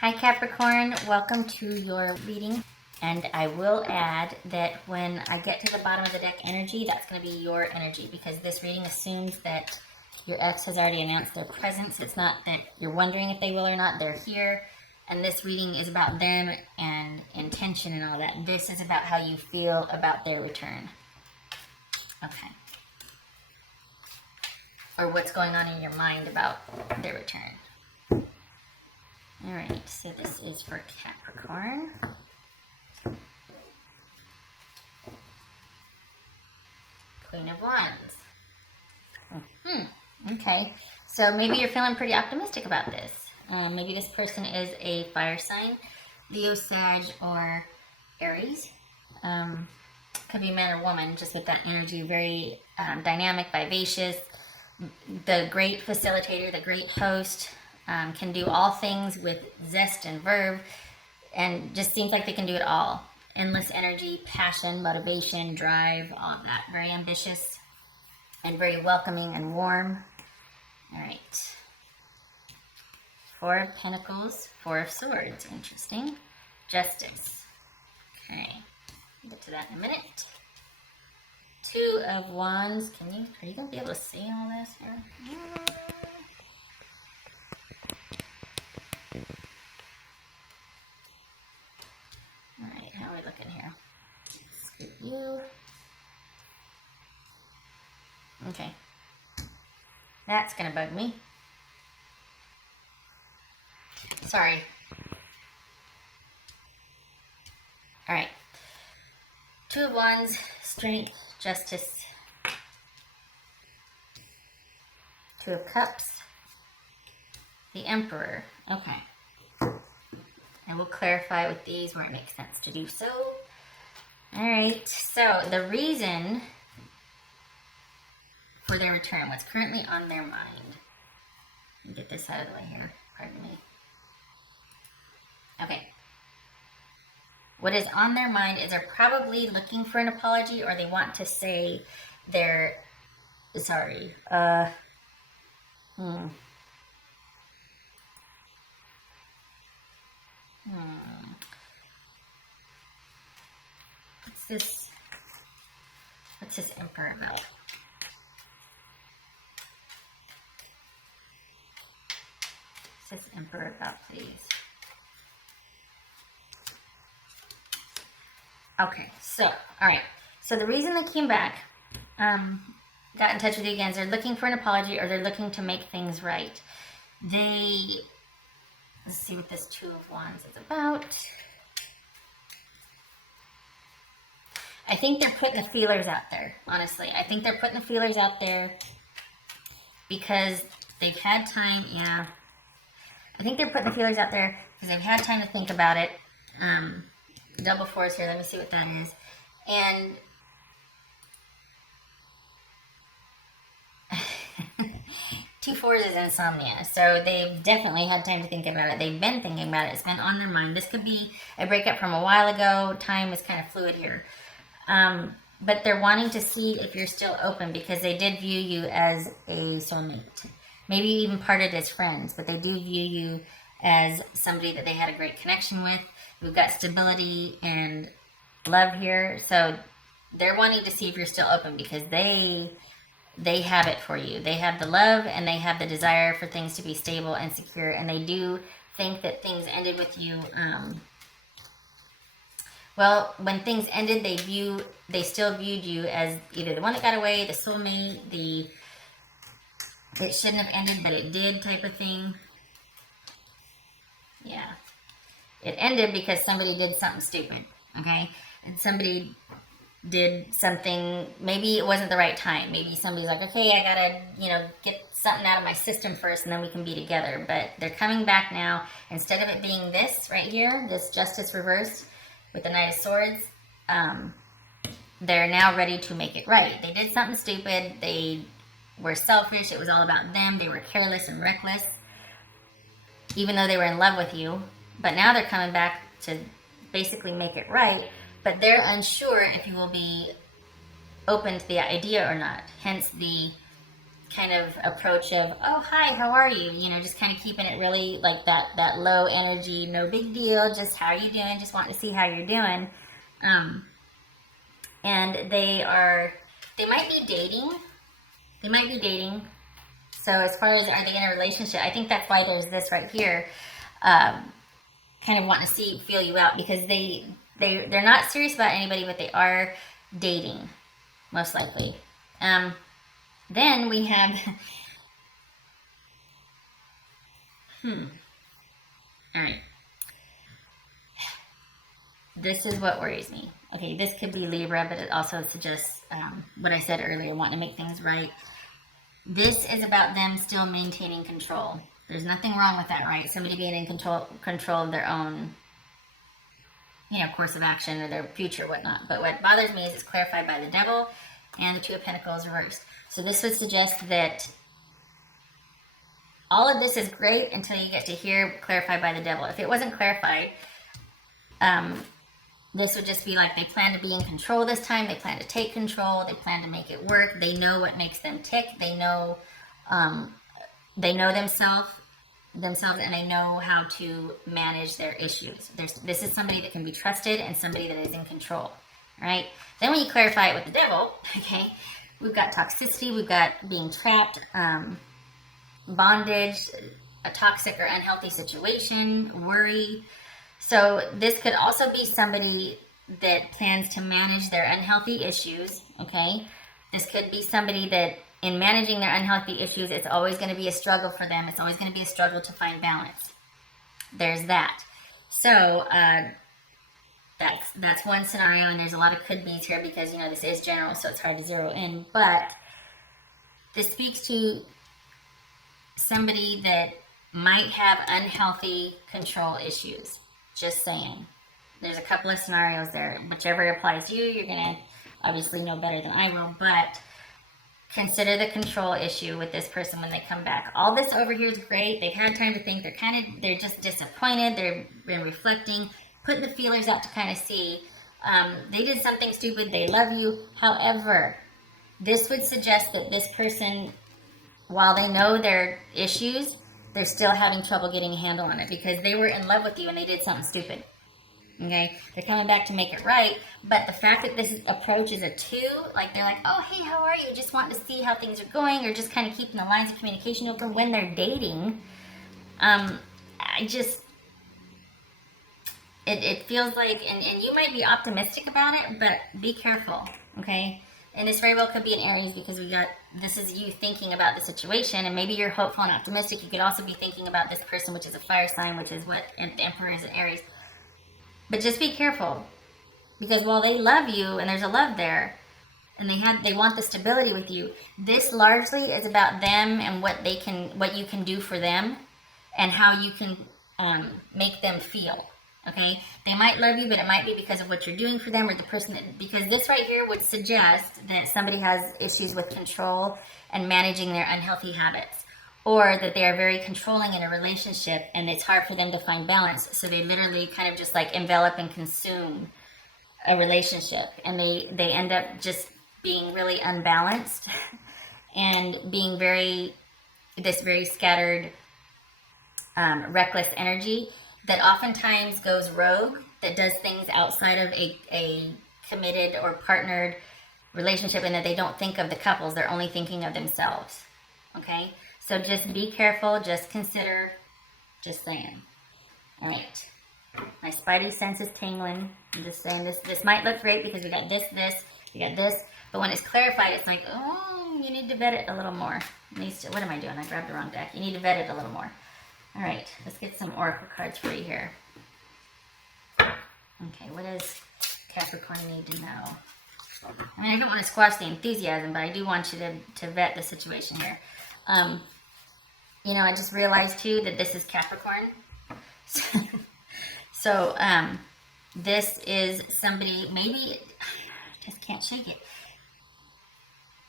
Hi Capricorn, welcome to your reading. And I will add that when I get to the bottom of the deck energy, that's going to be your energy, because this reading assumes that your ex has already announced their presence. It's not that you're wondering if they will or not. They're here. And this reading is about them and intention and all that. This is about how you feel about their return. Okay. Or what's going on in your mind about their return. Alright, so this is for Capricorn. Queen of Wands. Okay, so maybe you're feeling pretty optimistic about this. Maybe this person is a fire sign, Leo, Sag, or Aries. Could be man or woman, just with that energy, very dynamic, vivacious, the great facilitator, the great host, can do all things with zest and verve, and just seems like they can do it all. Endless energy, passion, motivation, drive, all of that. Very ambitious and very welcoming and warm. All right. Four of Pentacles, Four of Swords. Interesting. Justice. Okay. We'll get to that in a minute. Two of Wands. Are you going to be able to see all this here? Alright, how are we looking here? Scoop you. Okay. That's going to bug me. Sorry. Alright. Two of Wands, Strength, Justice. Two of Cups, the Emperor. Okay. And we'll clarify with these where it makes sense to do so. Alright, so the reason for their return, what's currently on their mind. Let me get this out of the way here. Pardon me. Okay. What is on their mind is they're probably looking for an apology, or they want to say they're sorry. What's this Emperor about? What's this Emperor about, please? Okay, so, alright. So the reason they came back, got in touch with you again, is they're looking for an apology, or they're looking to make things right. Let's see what this Two of Wands is about. I think they're putting the feelers out there, honestly. I think they're putting the feelers out there because they've had time, yeah. I think they're putting the feelers out there because they've had time to think about it. Double fours here, let me see what that is. And two fours is insomnia, so they've definitely had time to think about it. They've been thinking about it. It's been on their mind. This could be a breakup from a while ago. Time is kind of fluid here. But they're wanting to see if you're still open, because they did view you as a soulmate. Maybe even parted as friends, but they do view you as somebody that they had a great connection with. We've got stability and love here. So they're wanting to see if you're still open, because they have it for you. They have the love and they have the desire for things to be stable and secure. And they do think that things ended with you. Well, when things ended, they still viewed you as either the one that got away, the soulmate, it shouldn't have ended, but it did type of thing. Yeah. It ended because somebody did something stupid, okay? And somebody did something, maybe it wasn't the right time. Maybe somebody's like, okay, I gotta, get something out of my system first and then we can be together. But they're coming back now. Instead of it being this right here, this Justice reversed with the Knight of Swords, they're now ready to make it right. They did something stupid. They were selfish. It was all about them. They were careless and reckless, even though they were in love with you. But now they're coming back to basically make it right. But they're unsure if you will be open to the idea or not. Hence the kind of approach of, oh, hi, how are you? You know, just kind of keeping it really like that low energy, no big deal, just how are you doing? Just wanting to see how you're doing. Um, and they might be dating. They might be dating. So as far as are they in a relationship, I think that's why there's this right here, kind of wanting to feel you out, because they're not serious about anybody, but they are dating, most likely. Then we have, all right. This is what worries me. Okay, this could be Libra, but it also suggests what I said earlier, wanting to make things right. This is about them still maintaining control. There's nothing wrong with that, right? Somebody being in control of their own, you know, course of action or their future, whatnot. But what bothers me is it's clarified by the Devil and the Two of Pentacles reversed. So this would suggest that all of this is great until you get to here clarified by the Devil. If it wasn't clarified, this would just be like they plan to be in control this time. They plan to take control. They plan to make it work. They know what makes them tick. They know themselves, and they know how to manage their issues. This is somebody that can be trusted and somebody that is in control, right? Then when you clarify it with the Devil, okay, we've got toxicity, we've got being trapped, bondage, a toxic or unhealthy situation, worry. So this could also be somebody that plans to manage their unhealthy issues, okay? This could be somebody that in managing their unhealthy issues, it's always going to be a struggle for them. It's always going to be a struggle to find balance. There's that. So that's one scenario, and there's a lot of could-be's here because, you know, this is general, so it's hard to zero in. But this speaks to somebody that might have unhealthy control issues. Just saying. There's a couple of scenarios there. Whichever applies to you, you're going to obviously know better than I will, but consider the control issue with this person when they come back. All this over here is great. They've had time to think. They're just disappointed. They've been reflecting, putting the feelers out to kind of see. They did something stupid. They love you. However, this would suggest that this person, while they know their issues, they're still having trouble getting a handle on it because they were in love with you and they did something stupid. Okay? They're coming back to make it right, but the fact that this approach is a 2, like they're like, oh, hey, how are you? Just wanting to see how things are going, or just kind of keeping the lines of communication open when they're dating. It feels like, and you might be optimistic about it, but be careful, okay? And this very well could be an Aries because this is you thinking about the situation, and maybe you're hopeful and optimistic. You could also be thinking about this person, which is a fire sign, which is what the Emperor is an Aries. But just be careful, because while they love you and there's a love there, and they want the stability with you, this largely is about them and what you can do for them, and how you can make them feel. Okay, they might love you, but it might be because of what you're doing for them, or the person because this right here would suggest that somebody has issues with control and managing their unhealthy habits, or that they are very controlling in a relationship and it's hard for them to find balance. So they literally kind of just like envelop and consume a relationship, and they end up just being really unbalanced and being very scattered, reckless energy that oftentimes goes rogue, that does things outside of a committed or partnered relationship, and that they don't think of the couples, they're only thinking of themselves. Okay? So just be careful, just consider, just saying. All right. My spidey sense is tingling. I'm just saying this might look great because we got this, we got this, but when it's clarified, it's like, oh, you need to vet it a little more. What am I doing? I grabbed the wrong deck. You need to vet it a little more. All right, let's get some oracle cards for you here. Okay, what does Capricorn need to know? I mean, I don't want to squash the enthusiasm, but I do want you to vet the situation here. You know, I just realized too that this is Capricorn. So, this is somebody, maybe, just can't shake it.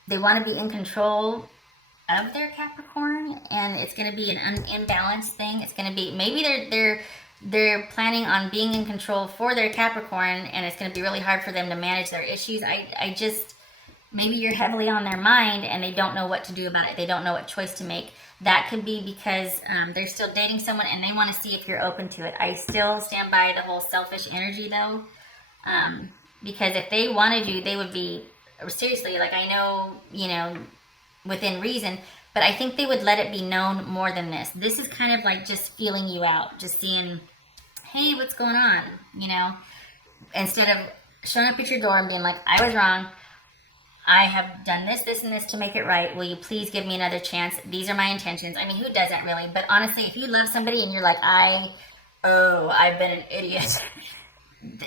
They want to be in control of their Capricorn, and it's going to be an imbalanced thing. It's going to be, maybe they're planning on being in control for their Capricorn, and it's going to be really hard for them to manage their issues. maybe you're heavily on their mind and they don't know what to do about it. They don't know what choice to make. That could be because they're still dating someone and they want to see if you're open to it. I still stand by the whole selfish energy though, because if they wanted you, they would be, seriously, like I know, within reason, but I think they would let it be known more than this. This is kind of like just feeling you out, just seeing, hey, what's going on, instead of showing up at your door and being like, I was wrong. I have done this, this, and this to make it right. Will you please give me another chance? These are my intentions. I mean, who doesn't really? But honestly, if you love somebody and you're like, I've been an idiot,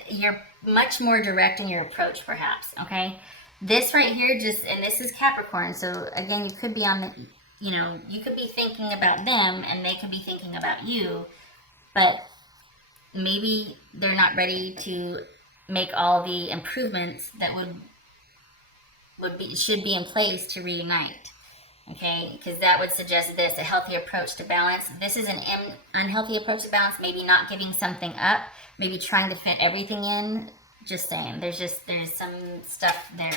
you're much more direct in your approach, perhaps, okay? This right here and this is Capricorn, so again, you could be on the, you could be thinking about them and they could be thinking about you, but maybe they're not ready to make all the improvements that should be in place to reunite, okay? Because that would suggest this, a healthy approach to balance. This is an unhealthy approach to balance, maybe not giving something up, maybe trying to fit everything in. Just saying, there's some stuff there.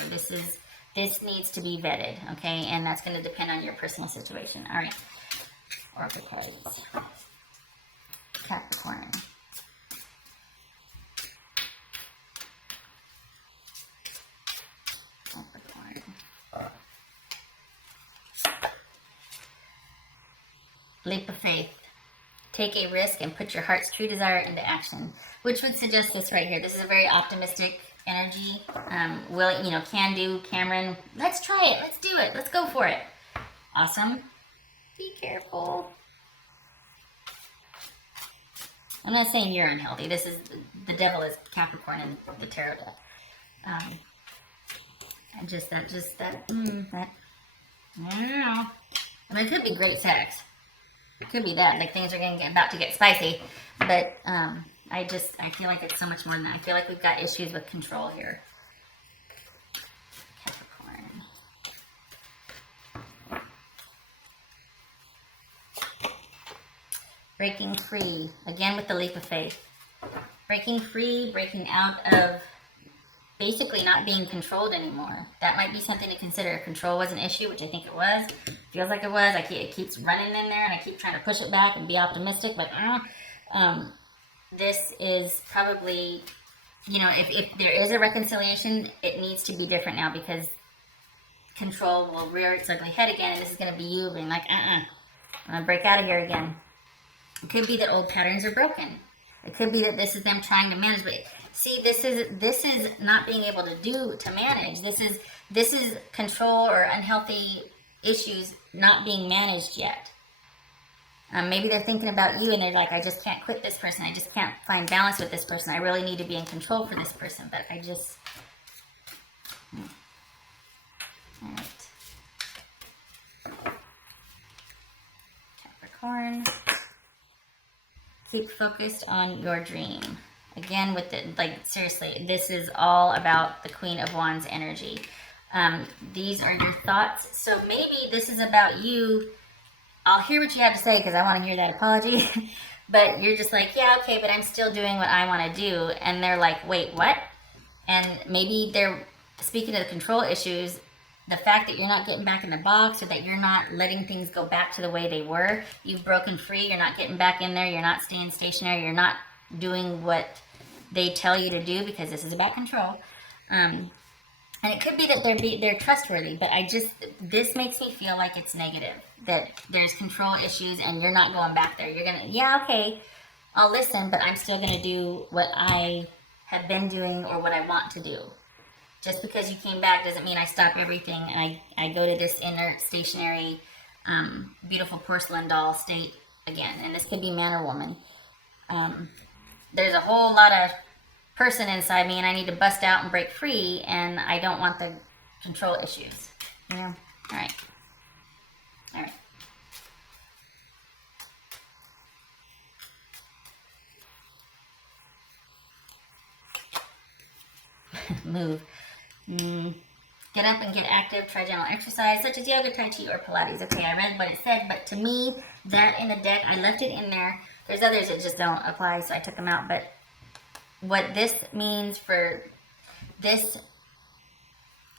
This needs to be vetted, okay? And that's going to depend on your personal situation. All right, Oracle cards. Capricorn. Leap of faith. Take a risk and put your heart's true desire into action, which would suggest this right here. This is a very optimistic energy. Can do, Cameron. Let's try it. Let's do it. Let's go for it. Awesome. Be careful. I'm not saying you're unhealthy. This is, the devil is Capricorn in the tarot deck. I don't know. I mean, it could be great sex. It could be that, like things are about to get spicy, but I feel like it's so much more than that. I feel like we've got issues with control here. Capricorn. Breaking free, again with the leap of faith. Breaking free, breaking out of basically not being controlled anymore. That might be something to consider. If control was an issue, which I think it was. Feels like it was. It keeps running in there, and I keep trying to push it back and be optimistic, but this is probably, if there is a reconciliation, it needs to be different now, because control will rear its ugly head again, and this is going to be you being like, I'm going to break out of here again. It could be that old patterns are broken. It could be that this is them trying to manage, but see, this is not being able to manage. This is control or unhealthy issues not being managed yet. Maybe they're thinking about you and they're like, I just can't quit this person. I just can't find balance with this person. I really need to be in control for this person, but I just... All right. Capricorn. Keep focused on your dream. Again, with seriously, this is all about the Queen of Wands energy. These are your thoughts. So maybe this is about you. I'll hear what you have to say because I want to hear that apology. But you're just like, yeah, okay, but I'm still doing what I want to do. And they're like, wait, what? And maybe they're speaking of the control issues, the fact that you're not getting back in the box, or that you're not letting things go back to the way they were. You've broken free. You're not getting back in there. You're not staying stationary. You're not doing what they tell you to do, because this is about control. And it could be that they're trustworthy, but this makes me feel like it's negative, that there's control issues and you're not going back there. You're gonna, yeah, okay, I'll listen, but I'm still gonna do what I have been doing or what I want to do. Just because you came back doesn't mean I stop everything and I go to this inner stationary, beautiful porcelain doll state again. And this could be man or woman. There's a whole lot of person inside me and I need to bust out and break free, and I don't want the control issues. All right. Move. Get up and get active. Try general exercise such as yoga, tai chi, or Pilates. Okay, I read what it said, but to me, that in the deck, I left it in there. There's others that just don't apply, so I took them out. But what this means for this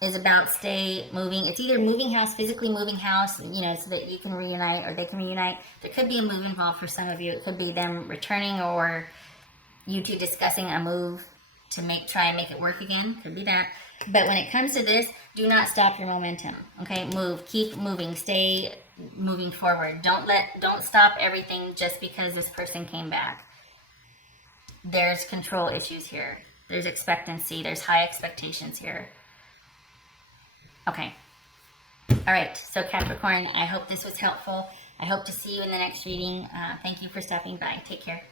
is about stay moving. It's either moving house, physically moving house, you know, so that you can reunite or they can reunite. There could be a move involved for some of you. It could be them returning or you two discussing a move to try and make it work again. Could be that. But when it comes to this, do not stop your momentum. Okay, move, keep moving, stay moving forward. Don't stop everything just because this person came back. There's control issues here. There's expectancy. There's high expectations here. Okay. All right. So Capricorn, I hope this was helpful. I hope to see you in the next reading. Thank you for stopping by. Take care.